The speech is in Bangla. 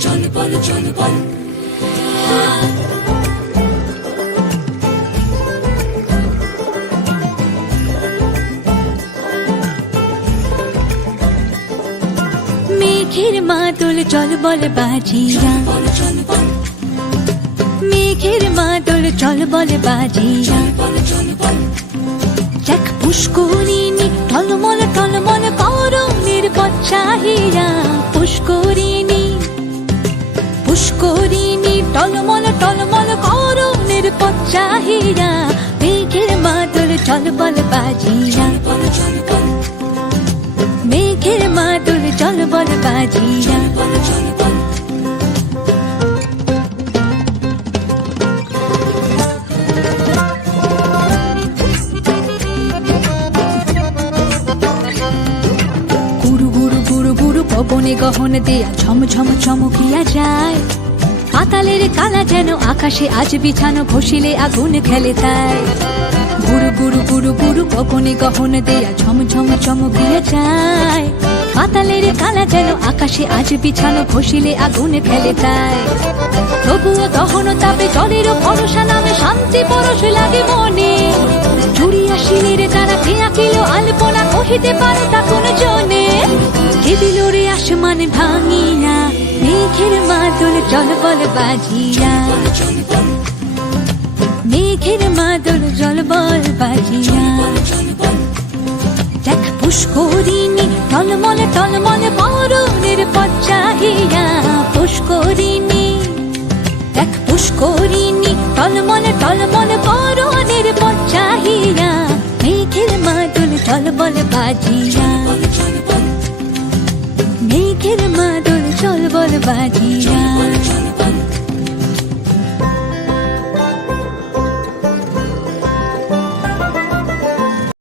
চল বল চল বল। মেঘের মাদল চল বল বল। মেঘের মাদল চল বল বাজিরা বল। চল পুষ্করিণী টলমল টলমল করণের চাহিয়া। মেঘের মাদল চলবল বাজিয়া। মেঘের মাদল চল বল পবনে গহন দেয়া ঝম ঝম চমকিয়া যায়। পাতালের কালা যেন আকাশে আজ বিছানো ঘষিলে আগুন খেলে তাই। গুরু গুরু গুরু গুরু পবনে গহন দেয়া ঝম ঝম চমকিয়া যায়। পাতালের কালা যেন আকাশে আজ বিছানো ঘষিলে আগুন খেলে তাই। তবুও দহন তাপে জলের ভরসা নামে শান্তি পরশ লাগে মনে। জুড়িয়া শিলের যারা কে আঁকিল আলপনা কহিতে পারে তা কোন কে দিল রে আসমান ভাঙিয়া মেঘের মাদল জল বল বাজিয়া মেঘের মাদল জল বল বাজিয়া দেখ পুষ্করিণী টলমল টলমল বরণের পচাহিয়া পুষ্করিণী, দেখ পুষ্করিণী টলমল টলমল বরণের পচাহিয়া মেঘের মাদল টলমল বাজিয়া চল বল মেঘের বল বাজিয়া